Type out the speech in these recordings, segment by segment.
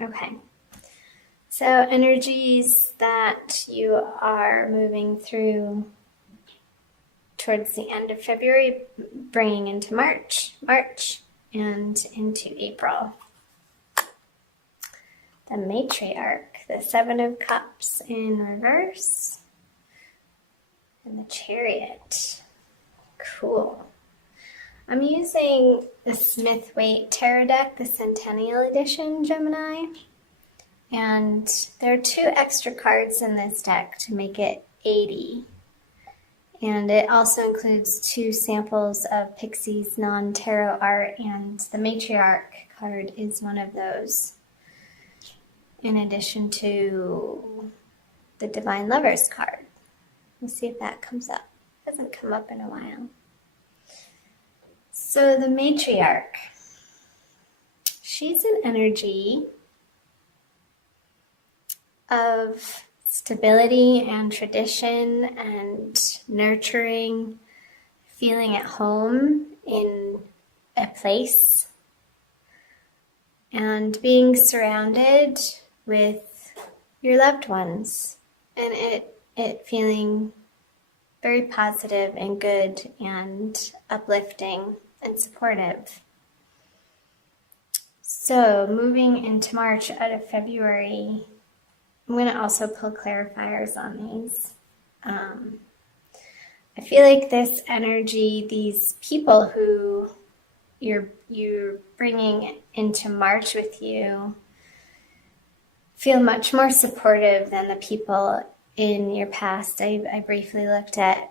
Okay. So energies that you are moving through towards the end of February, bringing into March, and into April. The matriarch, the Seven of Cups in reverse, and the Chariot. Cool. I'm using the Smith-Waite Tarot deck, the Centennial Edition, Gemini. And there are 2 extra cards in this deck to make it 80. And it also includes 2 samples of Pixies non-tarot art, and the matriarch card is one of those. In addition to the Divine Lovers card. We'll see if that comes up. It hasn't come up in a while. So the matriarch, she's an energy of stability and tradition and nurturing, feeling at home in a place, and being surrounded with your loved ones, and it feeling very positive and good and uplifting and supportive. So moving into March out of February, I'm going to also pull clarifiers on these. I feel like this energy, these people who you're bringing into March with you, feel much more supportive than the people in your past. I briefly looked at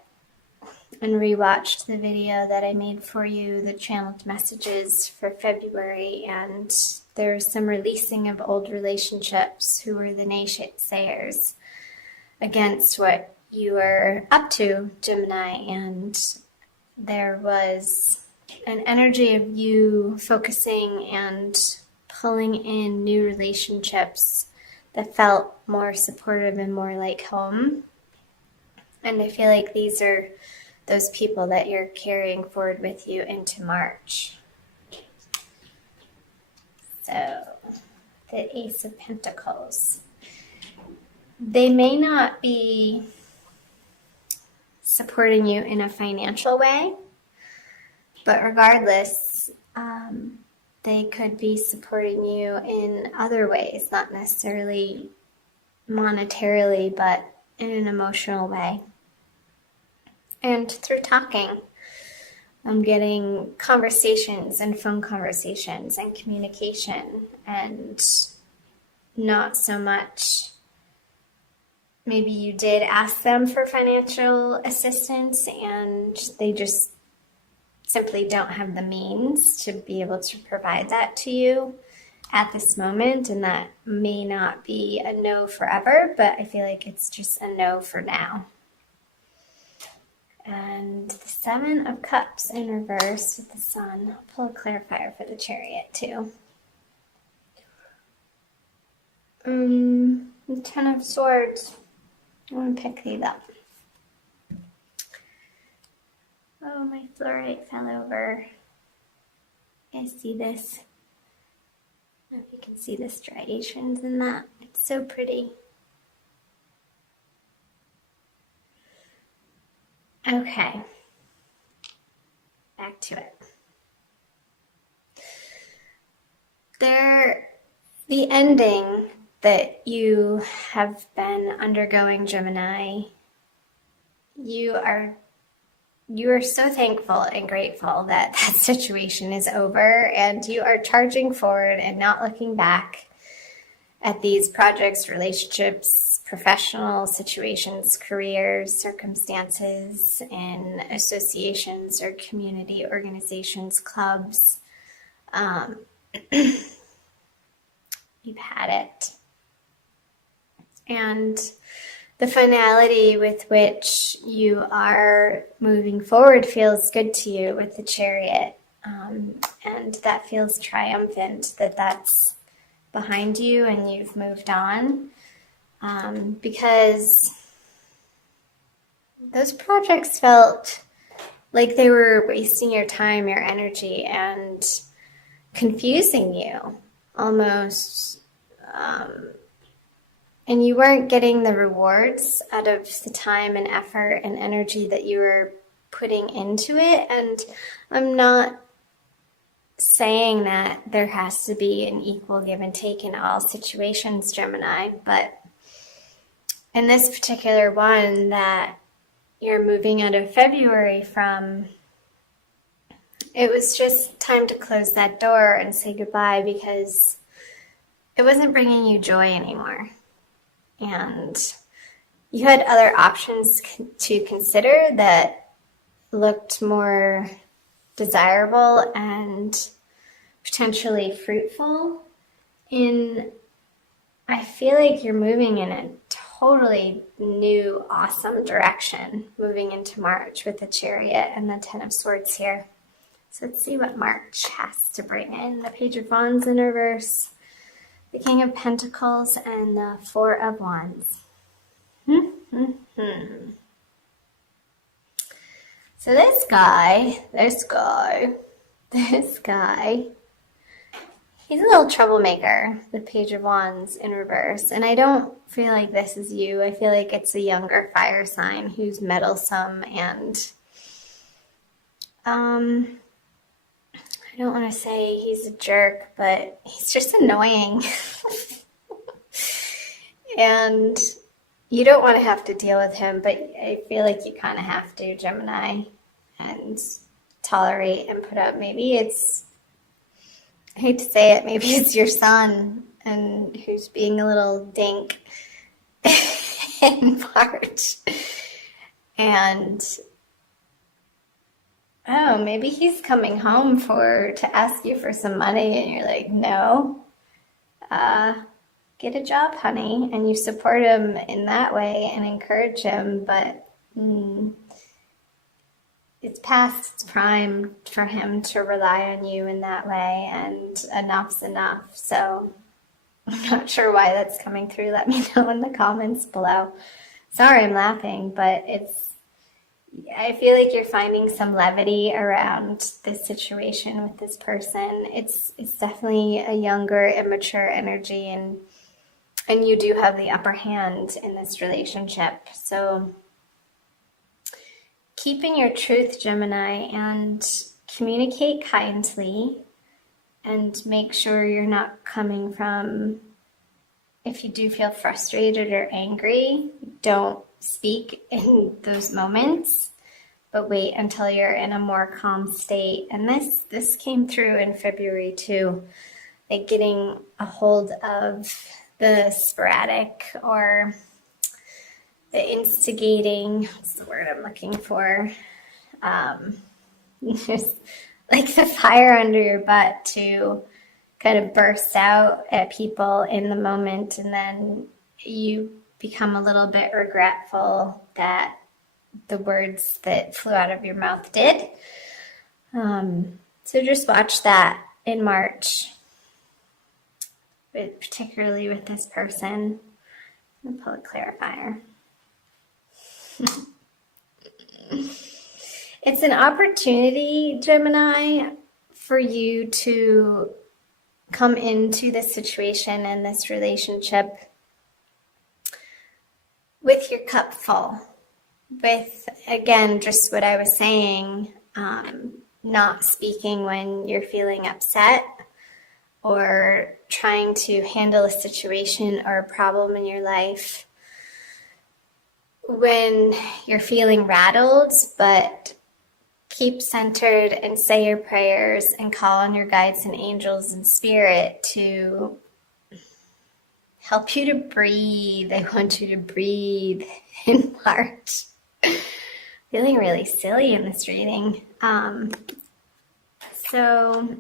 and rewatched the video that I made for you, the channeled messages for February, and there's some releasing of old relationships who were the naysayers against what you were up to, Gemini, and there was an energy of you focusing and pulling in new relationships that felt more supportive and more like home. And I feel like these are those people that you're carrying forward with you into March. So, the Ace of Pentacles. They may not be supporting you in a financial way, but regardless, they could be supporting you in other ways, not necessarily monetarily, but in an emotional way. And through talking, I'm getting conversations and phone conversations and communication, and not so much maybe you did ask them for financial assistance and they just simply don't have the means to be able to provide that to you at this moment, and that may not be a no forever, but I feel like it's just a no for now. And the Seven of Cups in reverse with the Sun. I'll pull a clarifier for the Chariot too. The Ten of Swords. I want to pick these up. Oh, my fluorite fell over. You guys see this? I don't know if you can see the striations in that. It's so pretty. Okay. Back to it. The ending that you have been undergoing, Gemini, you are so thankful and grateful that that situation is over, and you are charging forward and not looking back at these projects, relationships, professional situations, careers, circumstances, and associations or community organizations, clubs. You've had it. And the finality with which you are moving forward feels good to you with the Chariot. And that feels triumphant that that's behind you and you've moved on. Because those projects felt like they were wasting your time, your energy, and confusing you almost and you weren't getting the rewards out of the time and effort and energy that you were putting into it. And I'm not saying that there has to be an equal give and take in all situations, Gemini, but in this particular one that you're moving out of February from, it was just time to close that door and say goodbye because it wasn't bringing you joy anymore. And you had other options to consider that looked more desirable and potentially fruitful. I feel like you're moving in a totally new, awesome direction, moving into March with the Chariot and the Ten of Swords here. So let's see what March has to bring in. The Page of Wands in reverse, the King of Pentacles, and the Four of Wands. So this guy, he's a little troublemaker, the Page of Wands in reverse. And I don't feel like this is you. I feel like it's a younger fire sign who's meddlesome and I don't want to say he's a jerk, but he's just annoying. And you don't want to have to deal with him, but I feel like you kind of have to, Gemini, and tolerate and put up. Maybe it's, I hate to say it, maybe it's your son and who's being a little dink in March. And oh, maybe he's coming home to ask you for some money and you're like, no, get a job, honey. And you support him in that way and encourage him, but it's past its prime for him to rely on you in that way, and enough's enough. So I'm not sure why that's coming through. Let me know in the comments below. Sorry I'm laughing, but I feel like you're finding some levity around this situation with this person. It's definitely a younger, immature energy, and you do have the upper hand in this relationship. So keep in your truth, Gemini, and communicate kindly, and make sure you're not coming from, if you do feel frustrated or angry, don't speak in those moments, but wait until you're in a more calm state. And this came through in February too, like getting a hold of the sporadic or the instigating, what's the word I'm looking for? Just like the fire under your butt to kind of burst out at people in the moment, and then you become a little bit regretful that the words that flew out of your mouth did. So just watch that in March, particularly with this person. I'm gonna pull a clarifier. It's an opportunity, Gemini, for you to come into this situation and this relationship with your cup full. With, again, just what I was saying, not speaking when you're feeling upset or trying to handle a situation or a problem in your life when you're feeling rattled, but keep centered and say your prayers and call on your guides and angels and spirit to help you to breathe. I want you to breathe in March. Feeling really silly in this reading. So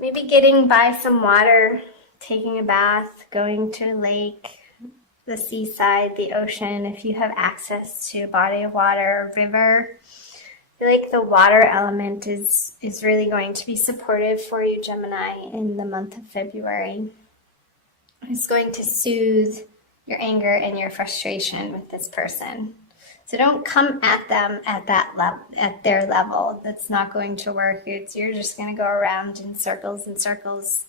maybe getting by some water, taking a bath, going to a lake, the seaside, the ocean, if you have access to a body of water, a river. I feel like the water element is really going to be supportive for you, Gemini, in the month of February. It's going to soothe your anger and your frustration with this person. So don't come at them at that level, at their level. That's not going to work. You're just going to go around in circles and circles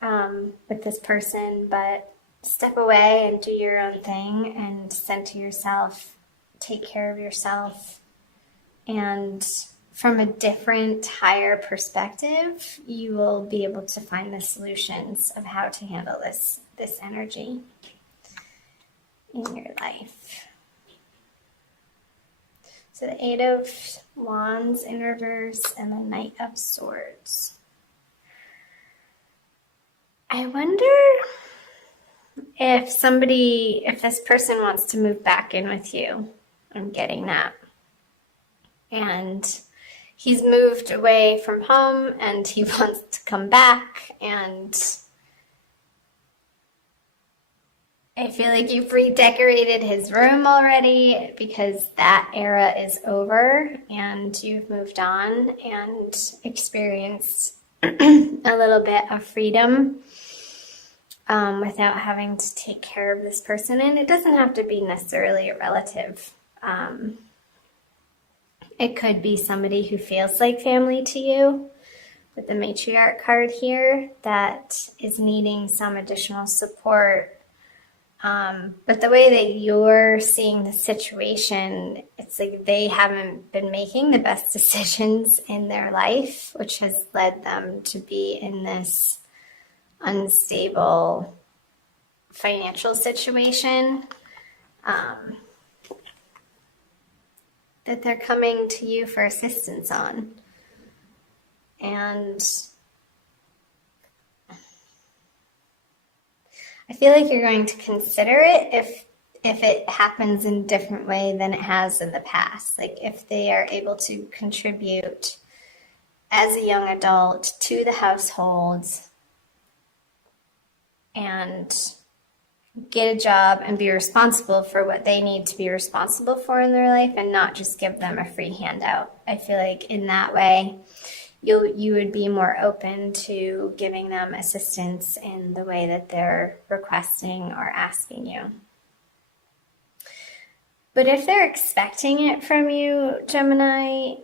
with this person. But step away and do your own thing and center yourself. Take care of yourself. And from a different, higher perspective, you will be able to find the solutions of how to handle this energy in your life. So the Eight of Wands in reverse and the Knight of Swords. I wonder if this person wants to move back in with you. I'm getting that. And he's moved away from home and he wants to come back, and I feel like you've redecorated his room already because that era is over and you've moved on and experienced a little bit of freedom without having to take care of this person. And it doesn't have to be necessarily a relative. It could be somebody who feels like family to you with the matriarch card here that is needing some additional support. But the way that you're seeing the situation, it's like they haven't been making the best decisions in their life, which has led them to be in this unstable financial situation. That they're coming to you for assistance on. And I feel like you're going to consider it if it happens in a different way than it has in the past. Like if they are able to contribute as a young adult to the household and get a job and be responsible for what they need to be responsible for in their life and not just give them a free handout. I feel like in that way, you would be more open to giving them assistance in the way that they're requesting or asking you. But if they're expecting it from you, Gemini,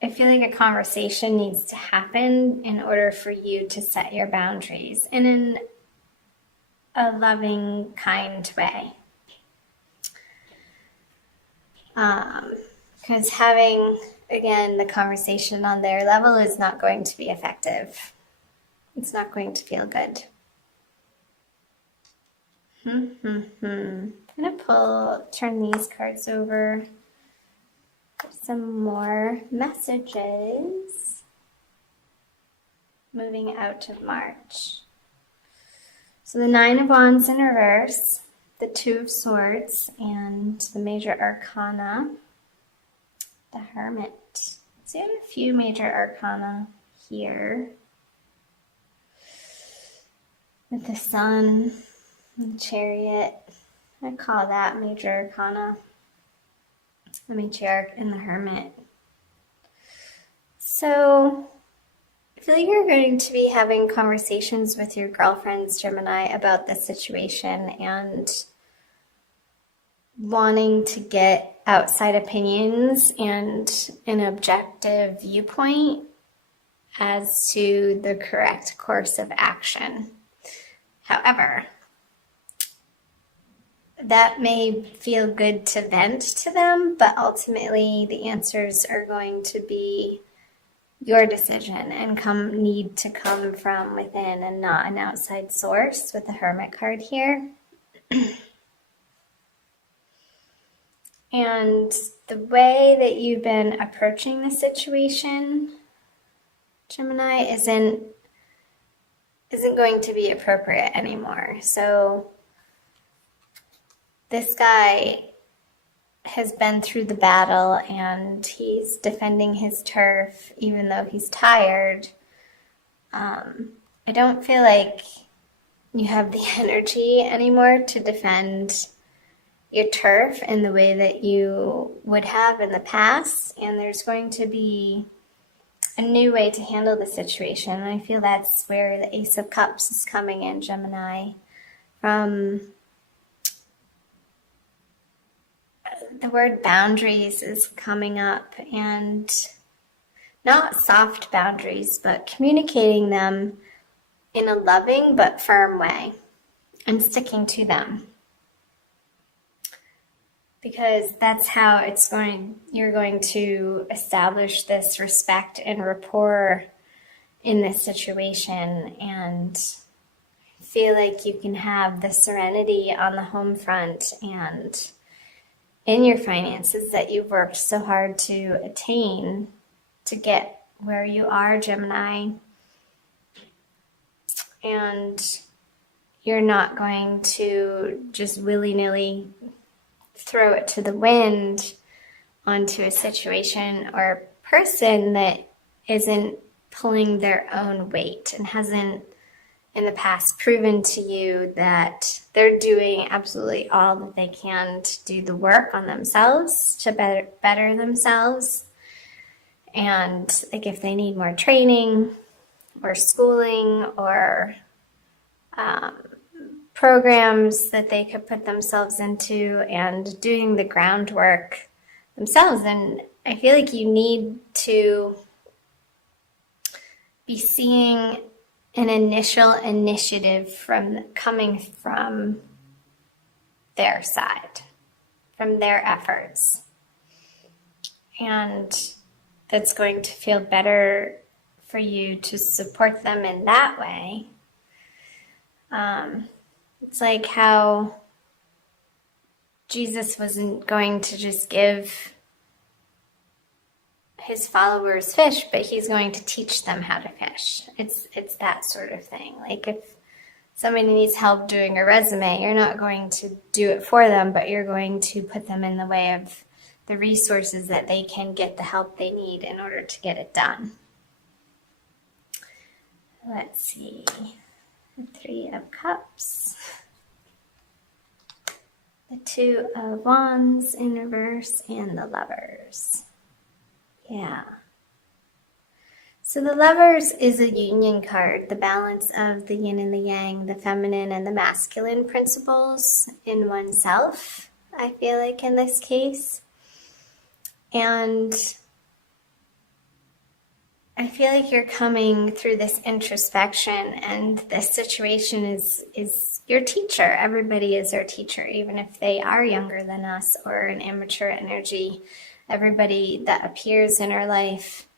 I feel like a conversation needs to happen in order for you to set your boundaries and in a loving, kind way. Because having, again, the conversation on their level is not going to be effective. It's not going to feel good. I'm going to turn these cards over for some more messages. Moving out of March. So the Nine of Wands in reverse, the Two of Swords, and the Major Arcana, the Hermit. So you have a few Major Arcana here. With the Sun, the Chariot. I call that Major Arcana. The Matriarch and the Hermit. So I feel like you're going to be having conversations with your girlfriends, Gemini, about this situation and wanting to get outside opinions and an objective viewpoint as to the correct course of action. However, that may feel good to vent to them, but ultimately the answers are going to be your decision and need to come from within and not an outside source with the Hermit card here. And the way that you've been approaching the situation, Gemini, isn't going to be appropriate anymore. So this guy has been through the battle and he's defending his turf even though he's tired. I don't feel like you have the energy anymore to defend your turf in the way that you would have in the past, and there's going to be a new way to handle the situation. And I feel that's where the Ace of Cups is coming in, Gemini, from the word boundaries is coming up, and not soft boundaries, but communicating them in a loving but firm way and sticking to them. Because that's how you're going to establish this respect and rapport in this situation, and feel like you can have the serenity on the home front and in your finances that you've worked so hard to attain to get where you are, Gemini. And you're not going to just willy-nilly throw it to the wind onto a situation or person that isn't pulling their own weight and hasn't in the past proven to you that they're doing absolutely all that they can to do the work on themselves, to better themselves. And like if they need more training or schooling or programs that they could put themselves into and doing the groundwork themselves. And I feel like you need to be seeing an initial initiative coming from their side, from their efforts. And that's going to feel better for you to support them in that way. It's like how Jesus wasn't going to just give his followers fish, but he's going to teach them how to fish. It's that sort of thing. Like if somebody needs help doing a resume, you're not going to do it for them, but you're going to put them in the way of the resources that they can get the help they need in order to get it done. Let's see. The Three of Cups. The Two of Wands in reverse and the Lovers. Yeah. So the Lovers is a union card, the balance of the yin and the yang, the feminine and the masculine principles in oneself, I feel like in this case. And I feel like you're coming through this introspection, and this situation is your teacher. Everybody is our teacher, even if they are younger than us or an immature energy. Everybody that appears in our life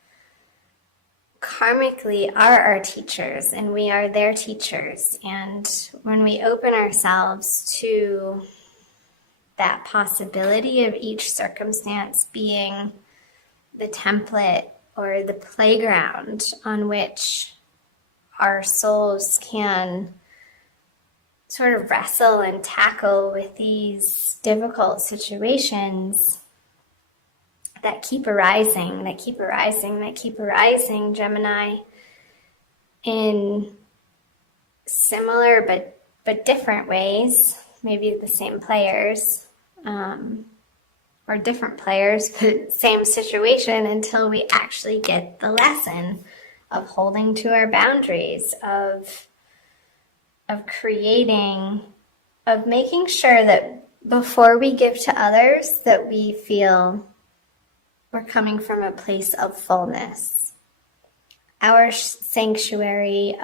karmically are our teachers, and we are their teachers. And when we open ourselves to that possibility of each circumstance being the template or the playground on which our souls can sort of wrestle and tackle with these difficult situations that keep arising, Gemini, in similar but different ways, maybe the same players, or different players, but same situation, until we actually get the lesson of holding to our boundaries, of creating, of making sure that before we give to others, that we feel we're coming from a place of fullness. Your sanctuary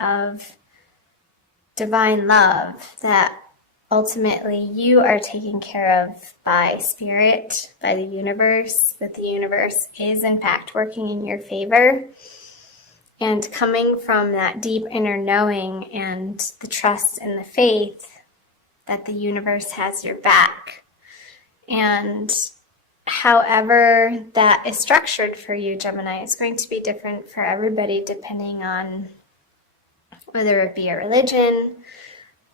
of divine love, that ultimately you are taken care of by spirit, by the universe, that the universe is in fact working in your favor, and coming from that deep inner knowing and the trust and the faith that the universe has your back. And however that is structured for you, Gemini, is going to be different for everybody depending on whether it be a religion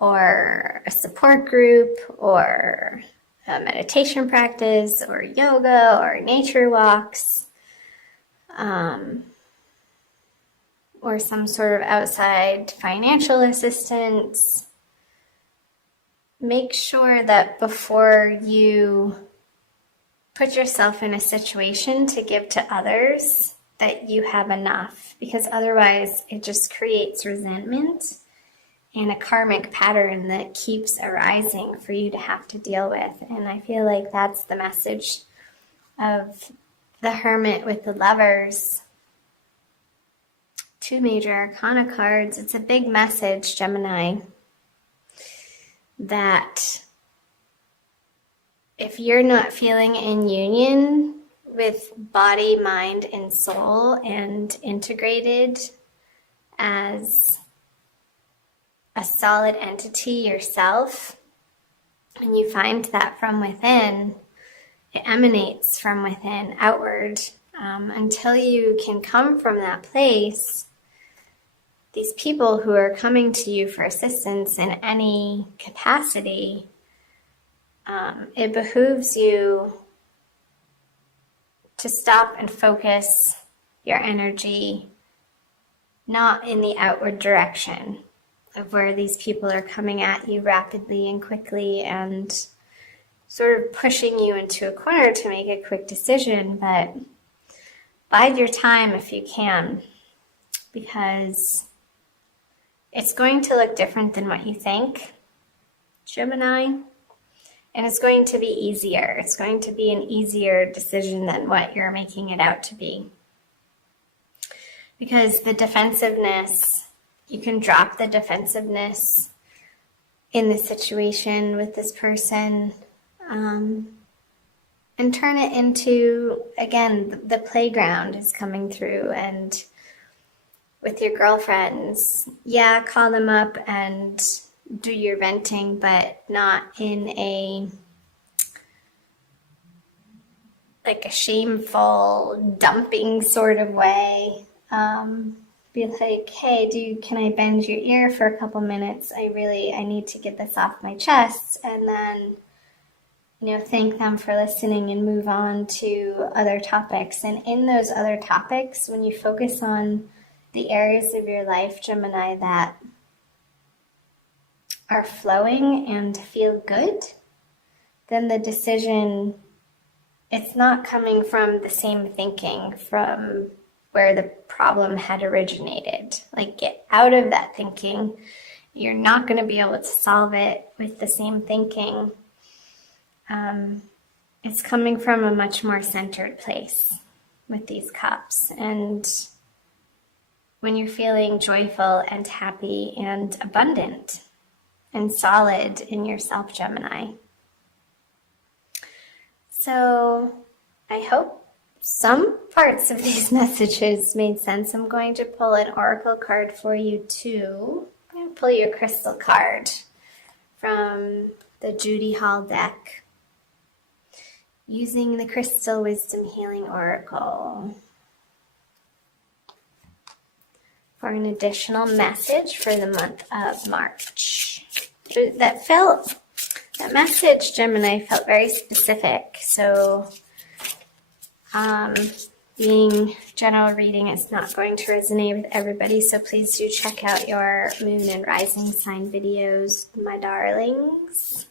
or a support group or a meditation practice or yoga or nature walks, or some sort of outside financial assistance. Make sure that before you put yourself in a situation to give to others, that you have enough, because otherwise it just creates resentment and a karmic pattern that keeps arising for you to have to deal with. And I feel like that's the message of the Hermit with the Lovers. 2 major arcana cards. It's a big message, Gemini, that if you're not feeling in union with body, mind, and soul and integrated as a solid entity yourself, and you find that from within, it emanates from within outward. Until you can come from that place, these people who are coming to you for assistance in any capacity, it behooves you to stop and focus your energy not in the outward direction of where these people are coming at you rapidly and quickly and sort of pushing you into a corner to make a quick decision, but bide your time if you can, because it's going to look different than what you think, Gemini, and it's going to be easier. It's going to be an easier decision than what you're making it out to be. Because the defensiveness, you can drop the defensiveness in the situation with this person, and turn it into, again, the playground is coming through. And with your girlfriends, yeah, call them up and do your venting, but not in a shameful dumping sort of way. Be like, hey, can I bend your ear for a couple minutes? I need to get this off my chest. And then, thank them for listening and move on to other topics. And in those other topics, when you focus on the areas of your life, Gemini, that are flowing and feel good, then the decision, it's not coming from the same thinking from where the problem had originated. Like, get out of that thinking. You're not going to be able to solve it with the same thinking. It's coming from a much more centered place with these cups. And when you're feeling joyful and happy and abundant and solid in yourself, Gemini. So I hope some parts of these messages made sense. I'm going to pull an oracle card for you too. I'm going to pull you a crystal card from the Judy Hall deck using the Crystal Wisdom Healing Oracle for an additional message for the month of March. That message, Gemini, felt very specific. So being general reading is not going to resonate with everybody, so please do check out your moon and rising sign videos, my darlings.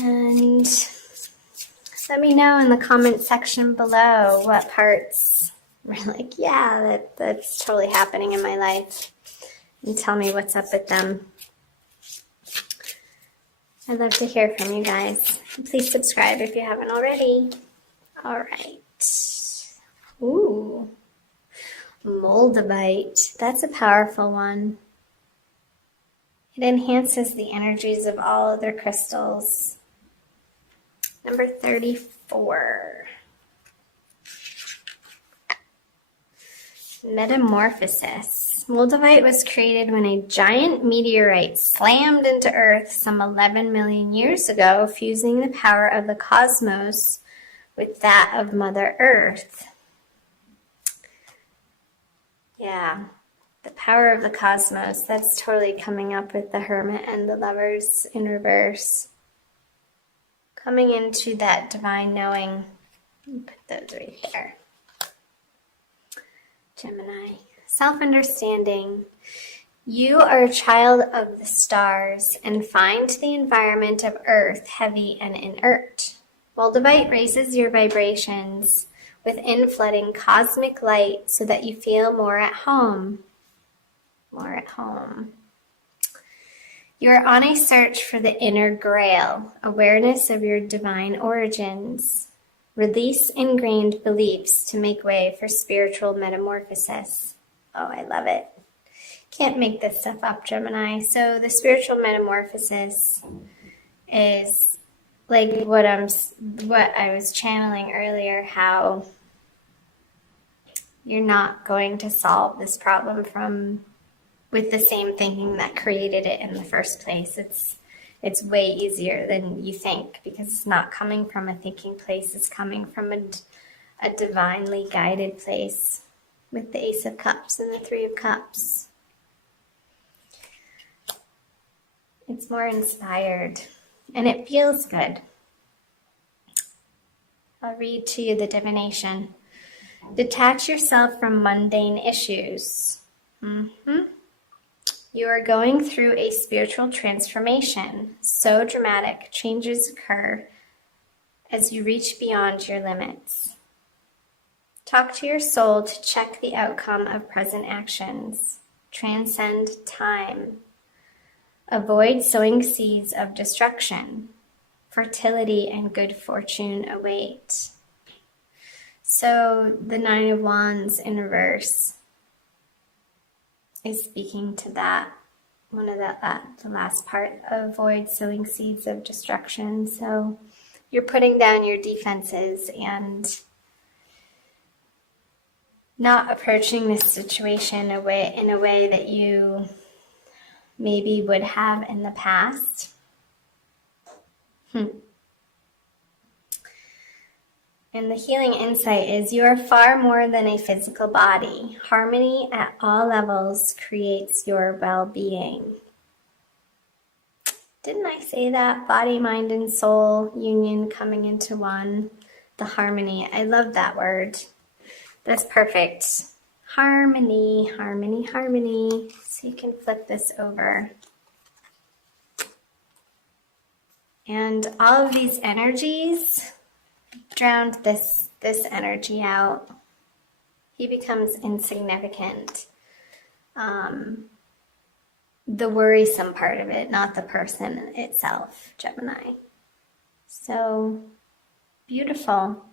And let me know in the comment section below what parts were like, yeah, that's totally happening in my life. And tell me what's up with them. I'd love to hear from you guys. Please subscribe if you haven't already. All right. Ooh. Moldavite. That's a powerful one. It enhances the energies of all other crystals. Number 34. Metamorphosis. Moldavite was created when a giant meteorite slammed into Earth some 11 million years ago, fusing the power of the cosmos with that of Mother Earth. Yeah, the power of the cosmos. That's totally coming up with the Hermit and the Lovers in reverse. Coming into that divine knowing. Put those right there. Gemini. Self-understanding. You are a child of the stars and find the environment of Earth heavy and inert. Moldavite raises your vibrations with inflooding cosmic light so that you feel more at home. more at home. You are on a search for the inner grail, awareness of your divine origins. Release ingrained beliefs to make way for spiritual metamorphosis. Oh, I love it. Can't make this stuff up, Gemini. So the spiritual metamorphosis is like what I was channeling earlier, how you're not going to solve this problem with the same thinking that created it in the first place. It's way easier than you think, because it's not coming from a thinking place. It's coming from a divinely guided place with the Ace of Cups and the Three of Cups. It's more inspired and it feels good. I'll read to you the divination. Detach yourself from mundane issues. You are going through a spiritual transformation. So dramatic, changes occur as you reach beyond your limits. Talk to your soul to check the outcome of present actions. Transcend time. Avoid sowing seeds of destruction. Fertility and good fortune await. So the Nine of Wands in reverse is speaking to that. The last part, avoid sowing seeds of destruction. So you're putting down your defenses and not approaching this situation in a way that you maybe would have in the past. And the healing insight is you are far more than a physical body. Harmony at all levels creates your well-being. Didn't I say that? Body, mind, and soul union coming into one. The harmony. I love that word. That's perfect. Harmony, harmony, harmony. So you can flip this over. And all of these energies drowned this energy out. He becomes insignificant. The worrisome part of it, not the person itself, Gemini. So beautiful.